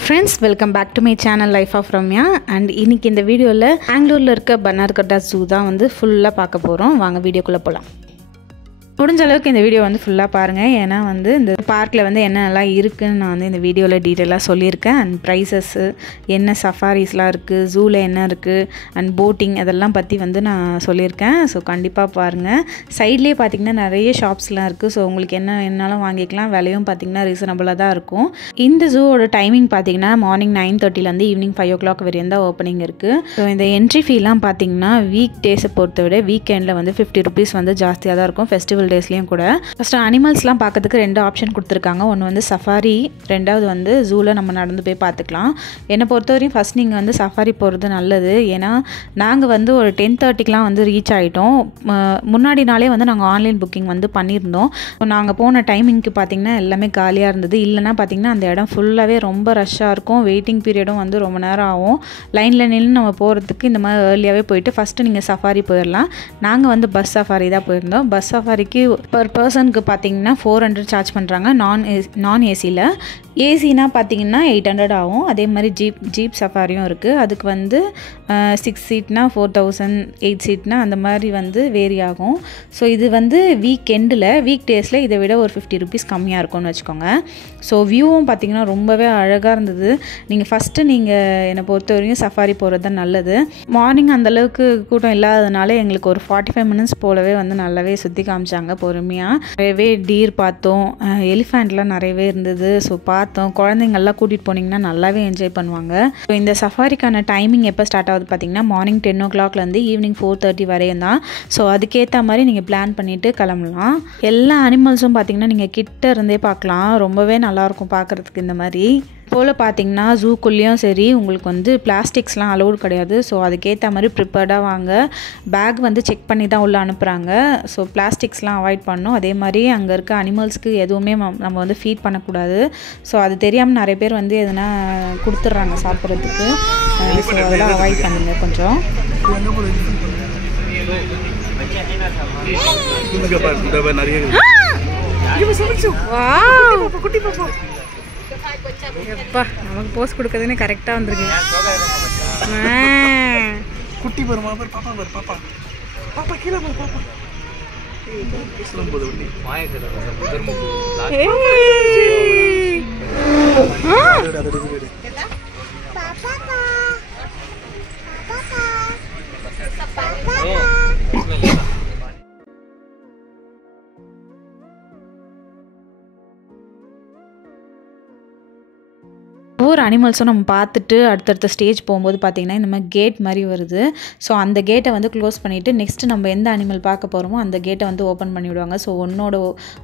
Hello friends, welcome back to my channel Life of Ramya. And இன்னைக்கு இந்த வீடியோல பெங்களூர்ல இருக்க பன்னார்கட்டா ஜூ தான் வந்து ஃபுல்லா பார்க்க போறோம். வாங்க வீடியோக்குள்ள போலாம். முடிஞ்ச அளவுக்கு இந்த வீடியோ வந்து ஃபுல்லா பாருங்க. ஏனா வந்து இந்த பார்க்ல வந்து என்னெல்லாம் இருக்குன்னு நான் வந்து இந்த வீடியோல டீடைலா சொல்லியிருக்கேன். and prices என்ன சஃபாரிஸ்லாம் இருக்கு, ஜூல என்ன இருக்கு and boating அதெல்லாம் பத்தி வந்து நான் சொல்லியிருக்கேன். சோ கண்டிப்பா பாருங்க. சைடுலயே பாத்தீங்கன்னா நிறைய ஷாப்ஸ்லாம் இருக்கு. சோ உங்களுக்கு என்னனாலும் வாங்கிக்கலாம். விலையும் பாத்தீங்கன்னா ரீசனபிளா தான் இருக்கும். இந்த ஜூவோட டைமிங் பாத்தீங்கன்னா மார்னிங் 9:30 ல இருந்து ஈவினிங் 5 o'clock வரையும் தான் ஓபனிங் இருக்கு. சோ இந்த என்ட்ரி ஃபீலாம் பாத்தீங்கன்னா வீக் டேஸ் பொறுத்த விட வீக்கெண்ட்ல வந்து 50 rupees வந்து ஜாஸ்தியா தான் இருக்கும். ஃபெஸ்டிவல் டேஸ்லயும் கூட. ஃபர்ஸ்ட் அனிமல்ஸ்லாம் பார்க்கிறதுக்கு ரெண்டு ஆப்ஷன் கொடுத்திருக்காங்க. ஒன்னு வந்து சஃபாரி, ரெண்டாவது வந்து ஜூல நம்ம நடந்து போய் பார்த்துக்கலாம். என்ன பொறுத்தவரையும் ஃபர்ஸ்ட் நீங்க வந்து சஃபாரி போறது நல்லது. ஏனா நாங்க வந்து ஒரு 10:30க்குலாம் வந்து ரீச் ஆயிட்டோம். முன்னாடி நாளே வந்து நாங்க ஆன்லைன் புக்கிங் வந்து பண்ணிருந்தோம். நாங்க போன டைமிங்க்கு பாத்தீங்கன்னா எல்லாமே காலியா இருந்தது. இல்லனா பாத்தீங்கன்னா அந்த இடம் ஃபுல்லாவே ரொம்ப ரஷ்ஷா இருக்கும். வெயிட்டிங் பீரியடும் வந்து ரொம்ப நேரம் ஆகும். லைன்ல நின்னு நம்ம போறதுக்கு இந்த மாதிரி ஏர்லியாவே போயிட்டு ஃபர்ஸ்ட் நீங்க சஃபாரி போயிரலாம். நாங்க வந்து பஸ் சஃபாரி தான் போயிருந்தோம். பஸ் சஃபாரிக்கு per personக்கு பாத்தீங்கன்னா 400 சார்ஜ் பண்றாங்க. நான் ஏசில. ஏசினா பாத்தீங்கன்னா 800 ஆகும். அதே மாதிரி ஜீப் சஃபாரியும் இருக்கு. அதுக்கு வந்து 6 சீட்னா 4000, 8 சீட்னா அந்த மாதிரி வந்து வேரி ஆகும். ஸோ இது வந்து வீக்கெண்டில், வீக் டேஸில் இதை விட ஒரு 50 rupees கம்மியாக இருக்கும்னு வச்சுக்கோங்க. ஸோ வியூவும் பார்த்தீங்கன்னா ரொம்பவே அழகாக இருந்தது. நீங்கள் ஃபஸ்ட்டு நீங்கள் என்னை பொறுத்த வரைக்கும் சஃபாரி போகிறது தான் நல்லது. மார்னிங் அந்தளவுக்கு கூட்டம் இல்லாததுனால எங்களுக்கு ஒரு 45 minutes போலவே வந்து நல்லாவே சுற்றி காமிச்சாங்க பொறுமையாக. நிறையவே டீர் பார்த்தோம், எலிஃபேண்ட்லாம் நிறையவே இருந்தது. ஸோ பார்த்தோம். குழந்தைங்கள்லாம் கூட்டிகிட்டு போனீங்கன்னா நல்லாவே என்ஜாய் பண்ணுவாங்க. ஸோ இந்த சஃபாரிக்கான டைமிங் எப்போ ஸ்டார்ட் ஆகுது பார்த்தீங்கன்னா மார்னிங் 10 o'clockலேருந்து ஈவினிங் 4:30 வரையும் தான். ஸோ அதுக்கேற்ற மாதிரி நீங்கள் பிளான் பண்ணிவிட்டு கிளம்பலாம். எல்லா அனிமல்ஸும் பார்த்தீங்கன்னா நீங்கள் கிட்ட இருந்தே பார்க்கலாம். ரொம்பவே நல்லாயிருக்கும் பார்க்குறதுக்கு. இந்த மாதிரி போல் பார்த்தீங்கன்னா ஜூக்குள்ளேயும் சரி உங்களுக்கு வந்து பிளாஸ்டிக்ஸ்லாம் அலோடு கிடையாது. ஸோ அதுக்கேற்ற மாதிரி ப்ரிப்பேர்டாக வாங்க. பேக் வந்து செக் பண்ணி தான் உள்ளே அனுப்புகிறாங்க. ஸோ பிளாஸ்டிக்ஸ்லாம் அவாய்ட் பண்ணணும். அதே மாதிரி அங்கே இருக்க அனிமல்ஸ்க்கு எதுவுமே நம்ம வந்து ஃபீட் பண்ணக்கூடாது. ஸோ அது தெரியாமல் நிறைய பேர் வந்து எதுனா கொடுத்துட்றாங்க சாப்பிட்றதுக்கு. ஸோ அதெல்லாம் அவாய்ட் பண்ணுங்க கொஞ்சம். எப்பா நமக்கு போஸ் கொடுக்கறதுன்னு கரெக்டாக வந்துருக்கு. குட்டி பருமா பாரு, பாப்பா பாரு, பாப்பா பாப்பா கீழே பாரு, பாப்பா பேசலாம் போது ஒண்ணு மாயக்கட முதர்முக்கு பாப்பா ஒவ்வொரு அனிமல்ஸும் நம்ம பார்த்துட்டு அடுத்தடுத்த ஸ்டேஜ் போகும்போது பார்த்திங்கன்னா இந்த மாதிரி கேட் மாதிரி வருது. ஸோ அந்த கேட்டை வந்து க்ளோஸ் பண்ணிவிட்டு நெக்ஸ்ட்டு நம்ம எந்த அனிமல் பார்க்க போகிறோமோ அந்த கேட்டை வந்து ஓப்பன் பண்ணிவிடுவாங்க. ஸோ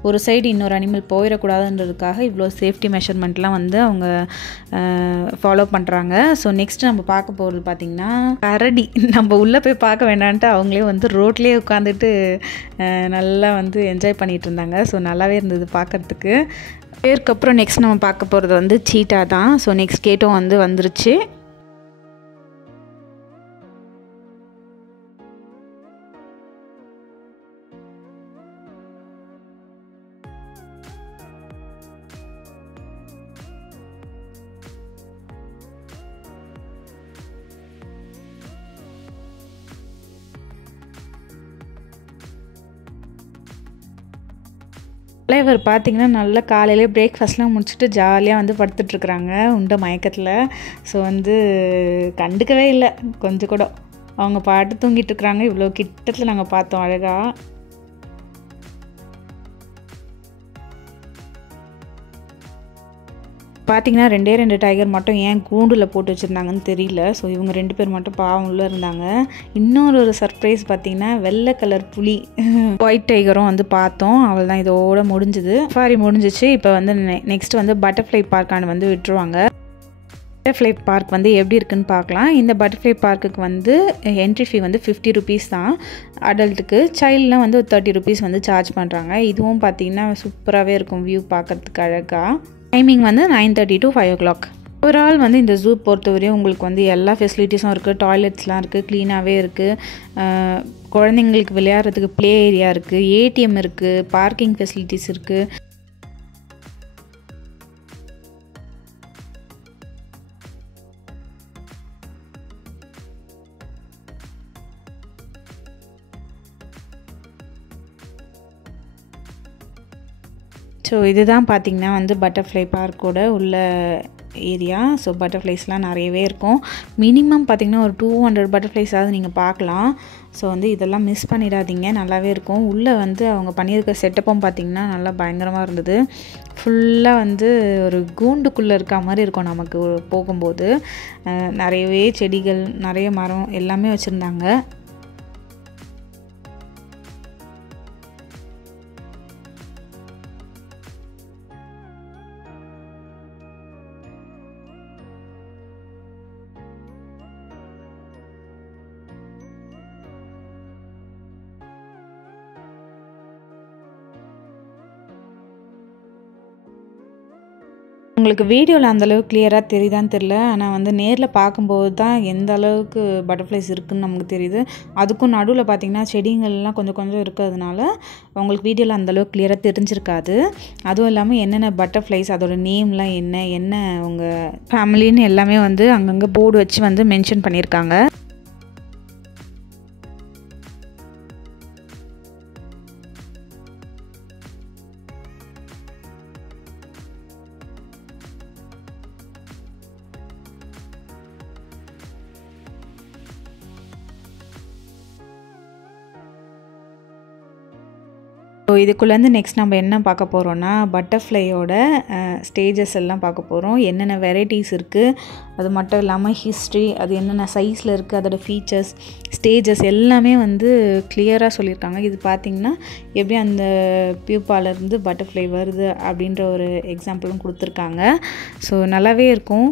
ஒரு சைடு இன்னொரு அனிமல் போயிடக்கூடாதுன்றதுக்காக இவ்வளோ சேஃப்டி மெஷர்மெண்ட்லாம் வந்து அவங்க ஃபாலோ பண்ணுறாங்க. ஸோ நெக்ஸ்ட்டு நம்ம பார்க்க போகிறது பார்த்திங்கன்னா கரடி. நம்ம உள்ளே போய் பார்க்க வேண்டான்ட்டு அவங்களே வந்து ரோட்லேயே உட்காந்துட்டு நல்லா வந்து என்ஜாய் பண்ணிகிட்டு இருந்தாங்க. ஸோ நல்லாவே இருந்தது பார்க்குறதுக்கு. பேருக்கப்புறம் நெக்ஸ்ட் நம்ம பார்க்க போகிறது வந்து சீட்டா தான். ஸோ நெக்ஸ்ட் கேட்டும் வந்து வந்துருச்சு. தலைவர் பார்த்தீங்கன்னா நல்லா காலையிலே பிரேக்ஃபாஸ்ட்லாம் முடிச்சுட்டு ஜாலியாக வந்து படுத்துட்ருக்குறாங்க உண்ட மயக்கத்தில். ஸோ வந்து கண்டுக்கவே இல்லை கொஞ்சம் கூட. அவங்க பாட்டு தூங்கிட்டு இருக்கிறாங்க. இவ்வளோ கிட்டத்தில் நாங்கள் பார்த்தோம் அழகாக. பார்த்தீங்கன்னா 2 டைகர் மட்டும் ஏன் கூண்டில் போட்டு வச்சுருந்தாங்கன்னு தெரியல. ஸோ இவங்க 2 பேர் மட்டும் பாவம் உள்ளே இருந்தாங்க. இன்னொரு சர்ப்ரைஸ் பார்த்தீங்கன்னா வெள்ளை கலர் புலி ஒயிட் டைகரும் வந்து பார்த்தோம். அவள் தான் இதோட முடிஞ்சுது. சஃபாரி முடிஞ்சிச்சு. இப்போ வந்து நெக்ஸ்ட் வந்து பட்டர்ஃப்ளை பார்க்கான வந்து விட்டுருவாங்க. பட்டர்ஃப்ளை பார்க் வந்து எப்படி இருக்குன்னு பார்க்கலாம். இந்த பட்டர்ஃப்ளை பார்க்குக்கு வந்து என்ட்ரி ஃபீ வந்து 50 rupees தான் அடல்ட்டுக்கு. சைல்டுலாம் வந்து 30 rupees வந்து சார்ஜ் பண்ணுறாங்க. இதுவும் பார்த்தீங்கன்னா சூப்பராகவே இருக்கும் வியூ பார்க்குறதுக்கு அழகாக. டைமிங் வந்து 9:30 to 5 o'clock. ஓவரால் வந்து இந்த ஜூ பொறுத்தவரையும் உங்களுக்கு வந்து எல்லா ஃபெசிலிட்டிஸும் இருக்குது. டாய்லெட்ஸ்லாம் இருக்குது, க்ளீனாகவே இருக்குது. குழந்தைங்களுக்கு விளையாடுறதுக்கு ப்ளே ஏரியா இருக்குது, ஏடிஎம் இருக்குது, பார்க்கிங் ஃபெசிலிட்டிஸ் இருக்குது. ஸோ இதுதான் பார்த்திங்கன்னா வந்து பட்டர்ஃப்ளை பார்க்கோட உள்ள ஏரியா. ஸோ பட்டர்ஃப்ளைஸ்லாம் நிறையவே இருக்கும். மினிமம் பார்த்திங்கன்னா ஒரு 200 பட்டர்ஃப்ளைஸாவது நீங்கள் பார்க்கலாம். ஸோ வந்து இதெல்லாம் மிஸ் பண்ணிடாதீங்க, நல்லாவே இருக்கும். உள்ளே வந்து அவங்க பண்ணியிருக்க செட்டப்பும் பார்த்திங்கன்னா நல்லா பயங்கரமாக இருந்தது. ஃபுல்லாக வந்து ஒரு கூண்டுக்குள்ளே இருக்க மாதிரி இருக்கும் நமக்கு போகும்போது. நிறையவே செடிகள், நிறைய மரம் எல்லாமே வச்சுருந்தாங்க. உங்களுக்கு வீடியோவில் அந்தளவுக்கு கிளியராக தெரியுதான்னு தெரில. ஆனால் வந்து நேரில் பார்க்கும்போது தான் எந்த அளவுக்கு பட்டர்ஃப்ளைஸ் இருக்குதுன்னு நமக்கு தெரியுது. அதுக்கும் நடுவில் பார்த்திங்கன்னா செடிங்கள்லாம் கொஞ்சம் கொஞ்சம் இருக்கிறதுனால உங்களுக்கு வீடியோவில் அந்தளவுக்கு கிளியராக தெரிஞ்சிருக்காது. அதுவும் இல்லாமல் என்னென்ன பட்டர்ஃப்ளைஸ், அதோட நேம்லாம் என்ன உங்கள் ஃபேமிலின்னு எல்லாமே வந்து அங்கங்கே போர்டு வச்சு வந்து மென்ஷன் பண்ணியிருக்காங்க. ஸோ இதுக்குள்ளேருந்து நெக்ஸ்ட் நம்ம என்ன பார்க்க போகிறோன்னா பட்டர்ஃப்ளையோட ஸ்டேஜஸ் எல்லாம் பார்க்க போகிறோம். என்னென்ன வெரைட்டிஸ் இருக்குது, அது மட்டும் இல்லாமல் ஹிஸ்ட்ரி, அது என்னென்ன சைஸில் இருக்குது, அதோடய ஃபீச்சர்ஸ், ஸ்டேஜஸ் எல்லாமே வந்து கிளியராக சொல்லியிருக்காங்க. இது பார்த்திங்கன்னா எப்படி அந்த பியூப்பாலேருந்து பட்டர்ஃப்ளை வருது அப்படின்ற ஒரு எக்ஸாம்பிளும் கொடுத்துருக்காங்க. ஸோ நல்லாவே இருக்கும்.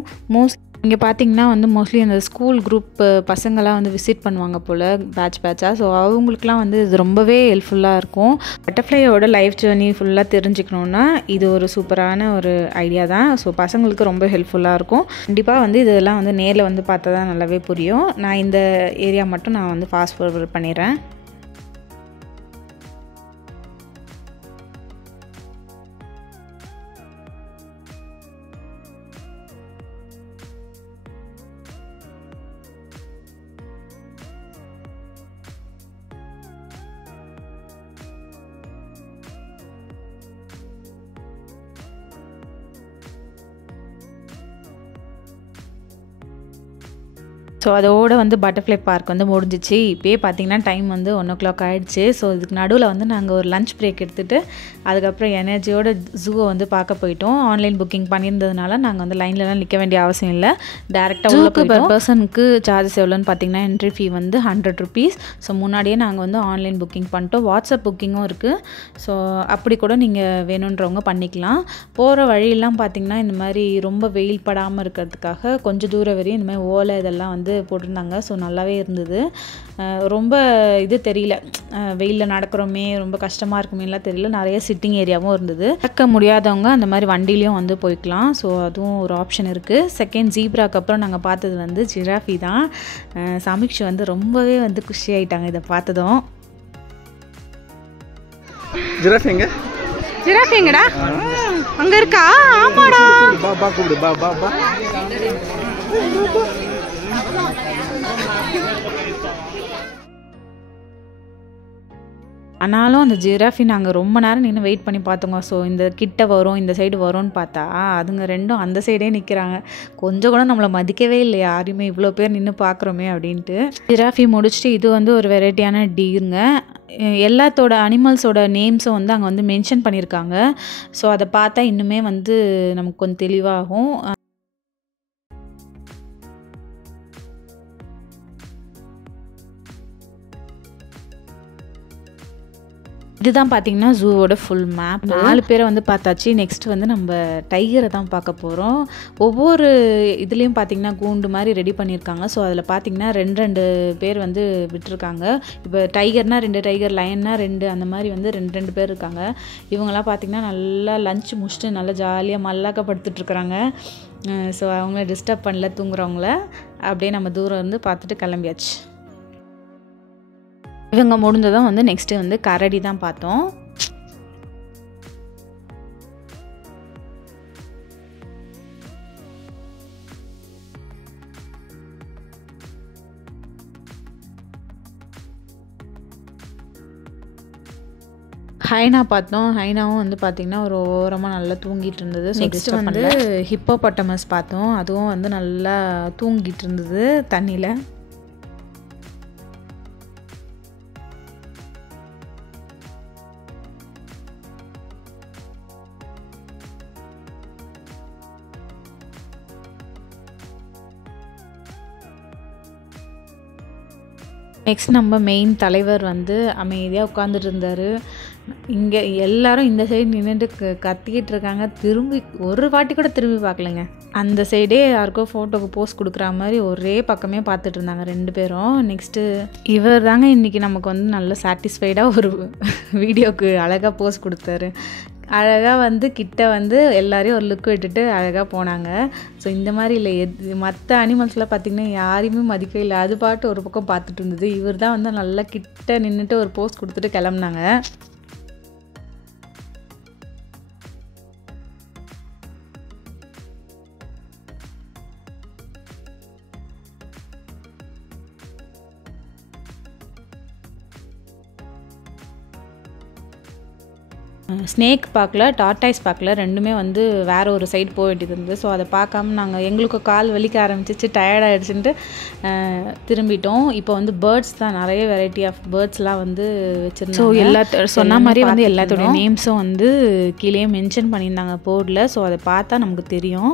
இங்கே பார்த்திங்கன்னா வந்து மோஸ்ட்லி அந்த ஸ்கூல் குரூப் பசங்களாம் வந்து விசிட் பண்ணுவாங்க போல் பேட்சாக. ஸோ அவங்களுக்குலாம் வந்து இது ரொம்பவே ஹெல்ப்ஃபுல்லாக இருக்கும். பட்டர்ஃப்ளையோட லைஃப் ஜேர்னி ஃபுல்லாக தெரிஞ்சுக்கணுன்னா இது ஒரு சூப்பரான ஒரு ஐடியா தான். ஸோ பசங்களுக்கு ரொம்ப ஹெல்ப்ஃபுல்லாக இருக்கும். கண்டிப்பாக வந்து இதெல்லாம் வந்து நேரில் வந்து பார்த்தா தான் நல்லாவே புரியும். நான் இந்த ஏரியா மட்டும் நான் வந்து ஃபாஸ்ட் ஃபார்வர்ட் பண்ணிடுறேன். ஸோ அதோடு வந்து பட்டர்ஃப்ளை பார்க் வந்து முடிஞ்சிச்சு. இப்போயே பார்த்திங்கன்னா டைம் வந்து 1 o'clock ஆகிடுச்சு. ஸோ இதுக்கு நடுவில் வந்து நாங்கள் ஒரு லஞ்ச் பிரேக் எடுத்துகிட்டு அதுக்கப்புறம் எனர்ஜியோட ஜூவை வந்து பார்க்க போயிட்டோம். ஆன்லைன் புக்கிங் பண்ணியிருந்ததுனால நாங்கள் வந்து லைன்லலாம் நிற்க வேண்டிய அவசியம் இல்லை. டேரெக்டாக உள்ள போய் பர்சனுக்கு சார்ஜஸ் எவ்வளோன்னு பார்த்திங்கன்னா என்ட்ரி ஃபீ வந்து 100 rupees. ஸோ முன்னாடியே நாங்கள் வந்து ஆன்லைன் புக்கிங் பண்ணிட்டோம். வாட்ஸ்அப் புக்கிங்கும் இருக்குது. ஸோ அப்படி கூட நீங்கள் வேணுன்றவங்க பண்ணிக்கலாம். போகிற வழியெல்லாம் பார்த்திங்கன்னா இந்த மாதிரி ரொம்ப வெயில் படாமல் இருக்கிறதுக்காக கொஞ்சம் தூரம் வரையும் இந்த மாதிரி ஓலை இதெல்லாம் வந்து போட்டிருந்தாங்க. ஸோ நல்லாவே இருந்தது. ரொம்ப இது தெரியல, வெயிலில் நடக்கிறோமே ரொம்ப கஷ்டமாக இருக்குமேலாம் தெரியல. நிறைய சிட்டிங் ஏரியாவும் இருந்தது. நடக்க முடியாதவங்க அந்த மாதிரி வண்டிலையும் வந்து போய்க்கலாம். ஸோ அதுவும் ஒரு ஆப்ஷன் இருக்குது. செகண்ட் ஜீப்ராக்கு அப்புறம் நாங்கள் பார்த்தது வந்து ஜிராஃபி தான். சமீக்ஷி வந்து ரொம்பவே வந்து குஷி ஆகிட்டாங்க இதை பார்த்ததும். ஜிராஃபி எங்க? ஜிராஃபி எங்கடா? அங்கே இருக்கா? ஆமாடா. பா பா கூப்பிடு, பா பா பா. ஆனாலும் அந்த ஜிராஃபி நாங்கள் ரொம்ப நேரம் நின்று வெயிட் பண்ணி பார்த்தோங்க. ஸோ இந்த கிட்ட வரும், இந்த சைடு வரும்னு பார்த்தா அதுங்க ரெண்டும் அந்த சைடே நிற்கிறாங்க. கொஞ்சம் கூட நம்மளை மதிக்கவே இல்லை, யாரையுமே இவ்வளோ பேர் நின்று பார்க்குறோமே அப்படின்ட்டு. ஜிராஃபி முடிச்சுட்டு இது வந்து ஒரு வெரைட்டியான டீருங்க. எல்லாத்தோட அனிமல்ஸோட நேம்ஸும் வந்து அங்கே வந்து மென்ஷன் பண்ணியிருக்காங்க. ஸோ அதை பார்த்தா இன்னுமே வந்து நமக்கு கொஞ்சம் தெளிவாகும். இதுதான் பார்த்தீங்கன்னா ஜூவோட ஃபுல் மேப். 4 பேரை வந்து பார்த்தாச்சு. நெக்ஸ்ட் வந்து நம்ம டைகரை தான் பார்க்க போகிறோம். ஒவ்வொரு இதுலேயும் பார்த்திங்கன்னா கூண்டு மாதிரி ரெடி பண்ணியிருக்காங்க. ஸோ அதில் பார்த்திங்கன்னா 2 பேர் வந்து விட்டுருக்காங்க. இப்போ டைகர்னால் 2 டைகர், லயன்னா 2, அந்த மாதிரி வந்து 2 பேர் இருக்காங்க. இவங்கெல்லாம் பார்த்திங்கன்னா நல்லா லஞ்ச் முடிச்சுட்டு நல்லா ஜாலியாக மல்லாக்கப்படுத்திட்டுருக்குறாங்க. ஸோ அவங்கள டிஸ்டர்ப் பண்ணல, தூங்குறவங்கள அப்படியே நம்ம தூரம் வந்து பார்த்துட்டு கிளம்பியாச்சு. இவங்க முடிஞ்சதும் வந்து நெக்ஸ்ட்டு வந்து கரடி தான் பார்த்தோம். ஹைனா பார்த்தோம். ஹைனாவும் வந்து பார்த்திங்கன்னா ஒரு ஓரமாக நல்லா தூங்கிட்டு இருந்தது. நெக்ஸ்ட் வந்து ஹிப்போபொட்டமஸ் பார்த்தோம். அதுவும் வந்து நல்லா தூங்கிட்டு இருந்தது தண்ணியில். நெக்ஸ்ட் நம்ம மெயின் தலைவர் வந்து அமைதியாக உட்காந்துட்டு இருந்தார். இங்கே எல்லாரும் இந்த சைடு நின்றுட்டு கத்திக்கிட்டு இருக்காங்க. திரும்பி ஒரு வாட்டி கூட திரும்பி பார்க்கலங்க. அந்த சைடே யாருக்கோ ஃபோட்டோக்கு போஸ் கொடுக்குற மாதிரி ஒரே பக்கமே பார்த்துட்டு இருந்தாங்க 2 பேரும். நெக்ஸ்ட்டு இவர் தாங்க இன்றைக்கி நமக்கு வந்து நல்ல சாட்டிஸ்ஃபைடாக ஒரு வீடியோக்கு அழகாக போஸ் கொடுத்தாரு. அழகாக வந்து கிட்ட வந்து எல்லாரையும் ஒரு லுக் விட்டுட்டு அழகாக போனாங்க. ஸோ இந்த மாதிரி இல்லை, மற்ற அனிமல்ஸ்லாம் பார்த்திங்கன்னா யாரையுமே மதிக்கவே இல்லை. அது பாட்டு ஒரு பக்கம் பார்த்துட்டு இருந்தது. இவர் தான் வந்து நல்லா கிட்ட நின்றுட்டு ஒரு போஸ் கொடுத்துட்டு கிளம்புனாங்க. ஸ்னேக் பார்க்கல, டார்டாய்ஸ் பார்க்கல, ரெண்டுமே வந்து வேறு ஒரு சைடு போக வேண்டியது இருந்தது. ஸோ அதை பார்க்காம நாங்கள் எங்களுக்கு கால் வலிக்க ஆரம்பிச்சிச்சு, டயர்டாகிடுச்சுன்ட்டு திரும்பிட்டோம். இப்போ வந்து பேர்ட்ஸ் தான், நிறைய வெரைட்டி ஆஃப் பேர்ட்ஸ்லாம் வந்து வச்சுருந்தோம். ஸோ சொன்ன மாதிரி வந்து எல்லாத்தோடைய நேம்ஸும் வந்து கீழே மென்ஷன் பண்ணியிருந்தாங்க போர்டில். ஸோ அதை பார்த்தா நமக்கு தெரியும்.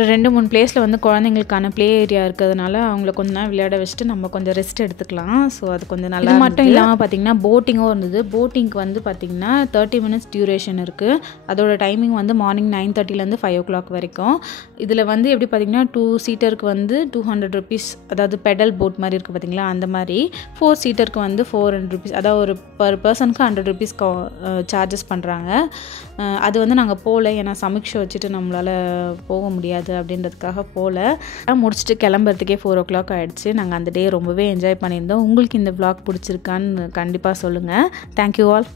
ஒரு 2-3 பிளேஸில் வந்து குழந்தைங்களுக்கான ப்ளே ஏரியா இருக்கிறதுனால அவங்கள கொஞ்ச நேரம் விளையாட வச்சுட்டு நம்ம கொஞ்சம் ரெஸ்ட் எடுத்துக்கலாம். ஸோ அது கொஞ்சம் நல்லா மட்டும் இல்லாமல் பார்த்திங்கன்னா போட்டிங்கும் இருந்தது. போட்டிங்க்கு வந்து பார்த்திங்கன்னா 30 minutes டியூரேஷன் இருக்குது. அதோட டைமிங் வந்து மார்னிங் 9:30லேருந்து 5 o'clock வரைக்கும். இதில் வந்து எப்படி பார்த்திங்கன்னா 2 சீட்டருக்கு வந்து 200 rupees, அதாவது பெடல் போட் மாதிரி இருக்குது பார்த்திங்களா, அந்த மாதிரி. 4 சீட்டருக்கு வந்து 400 rupees, அதாவது ஒரு பர் பர்சனுக்கு 100 rupees சார்ஜஸ் பண்ணுறாங்க. அது வந்து நாங்கள் போகல, ஏன்னா சமீக்ஷை வச்சுட்டு நம்மளால் போக முடியாது அப்படின்றதுக்காக போகல. முடிச்சுட்டு கிளம்புறதுக்கே 4 o'clock ஆகிடுச்சு. நாங்கள் அந்த டே ரொம்பவே என்ஜாய் பண்ணியிருந்தோம். உங்களுக்கு இந்த vlog பிடிச்சிருக்கான்னு கண்டிப்பாக சொல்லுங்கள். Thank you all.